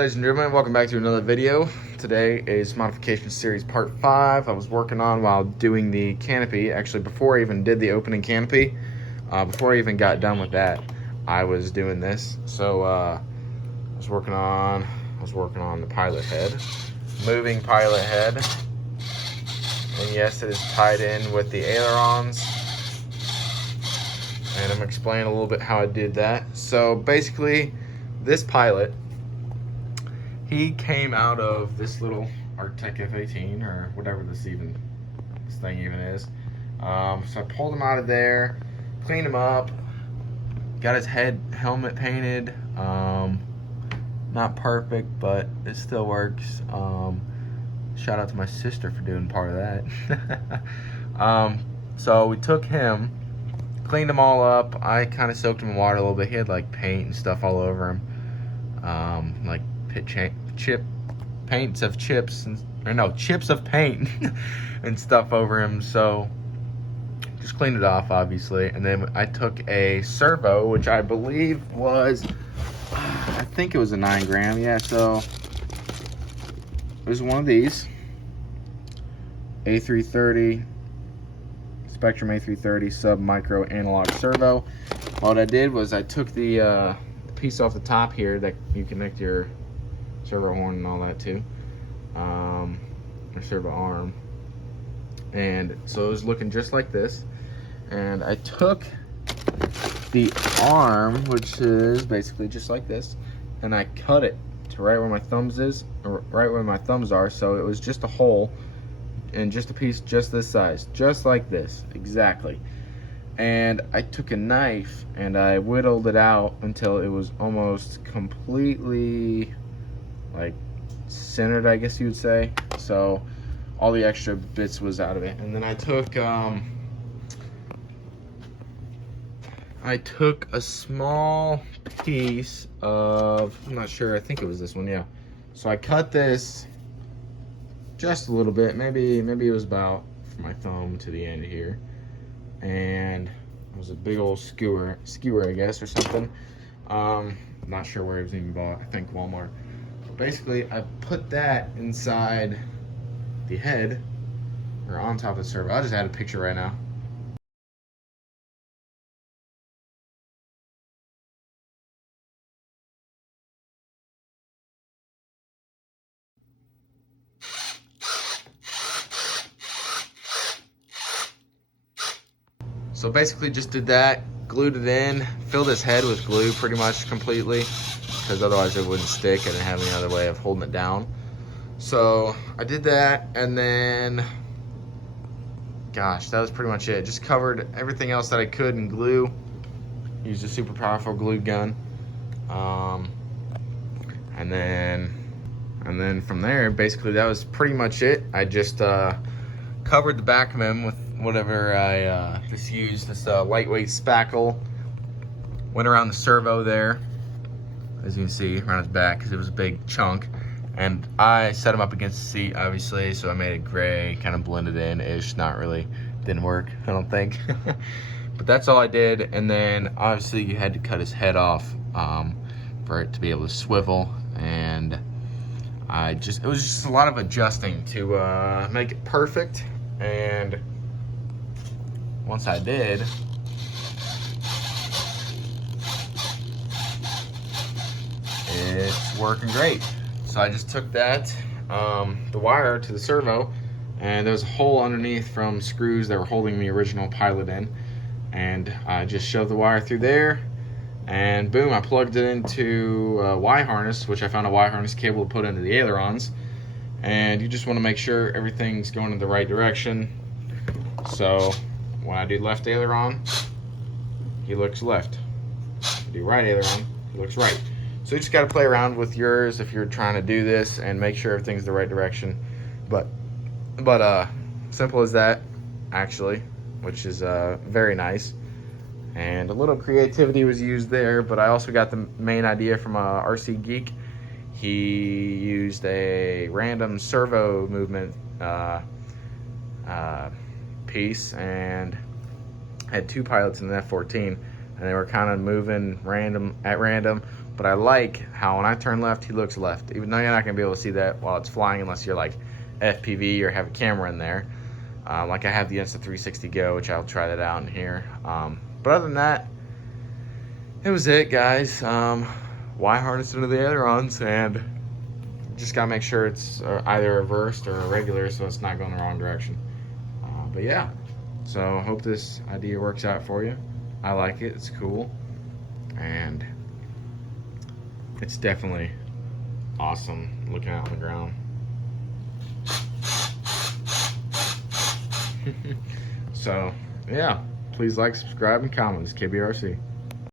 ladies and gentlemen, welcome back to another video. Today is modification series part 5. I was working on while doing the canopy. Actually, before I even did the opening canopy, before I even got done with that, I was doing this. So I was working on the pilot head, moving pilot head, and yes, it is tied in with the ailerons. And I'm explaining a little bit how I did that. So basically, this pilot, he came out of this little Arctec F-18 or whatever this thing even is. So I pulled him out of there, cleaned him up, got his helmet painted. Not perfect, but it still works. Shout out to my sister for doing part of that. So we took him, cleaned him all up. I kind of soaked him in water a little bit. He had like paint and stuff all over him, like chips of paint and stuff over him. So just cleaned it off, obviously, and then I took a servo, which I believe was, I think it was a 9 gram. Yeah, so it was one of these A330 Spectrum A330 sub micro analog servo. What I did was I took the piece off the top here that you connect your servo horn and all that to, or servo arm, and so it was looking just like this. And I took the arm, which is basically just like this, and I cut it to right where my thumbs are. So it was just a hole and just a piece just this size, just like this, exactly. And I took a knife and I whittled it out until it was almost completely like centered, I guess you would say. So all the extra bits was out of it. And then I took a small piece of, I'm not sure, I think it was this one, yeah. So I cut this just a little bit, maybe it was about from my thumb to the end here. And it was a big old skewer, I guess, or something. Not sure where it was even bought. I think Walmart. But basically, I put that inside the head, or on top of the servo. I'll just add a picture right now. So basically just did that, glued it in, filled his head with glue pretty much completely, because otherwise it wouldn't stick. I didn't have any other way of holding it down. So I did that, and then, gosh, that was pretty much it. Just covered everything else that I could in glue. Used a super powerful glue gun. And then from there, basically that was pretty much it. I just covered the back of him with whatever I just used, this lightweight spackle. Went around the servo there, as you can see, around his back, because it was a big chunk. And I set him up against the seat, obviously, so I made it gray, kind of blended in-ish. Not really, didn't work, I don't think. But that's all I did. And then obviously you had to cut his head off for it to be able to swivel. And it was just a lot of adjusting to make it perfect. And once I did, it's working great. So I just took that, the wire to the servo, and there was a hole underneath from screws that were holding the original pilot in, and I just shoved the wire through there, and boom, I plugged it into a Y harness, which I found a Y harness cable to put into the ailerons. And you just want to make sure everything's going in the right direction. So when I do left aileron, he looks left. If I do right aileron, he looks right. So you just got to play around with yours if you're trying to do this and make sure everything's the right direction. But simple as that, actually, which is very nice. And a little creativity was used there, but I also got the main idea from RC Geek. He used a random servo movement piece and had 2 pilots in the F-14, and they were kind of moving at random, But I like how when I turn left, he looks left. Even though you're not going to be able to see that while it's flying unless you're like FPV or have a camera in there. Like I have the Insta360 Go, which I'll try that out in here. But other than that, it was it, guys. Y harness into the ailerons, and just gotta make sure it's either reversed or regular so it's not going the wrong direction. But yeah, so I hope this idea works out for you. I like it, it's cool, and it's definitely awesome looking out on the ground. So yeah, please like, subscribe, and comment. It's KBRC.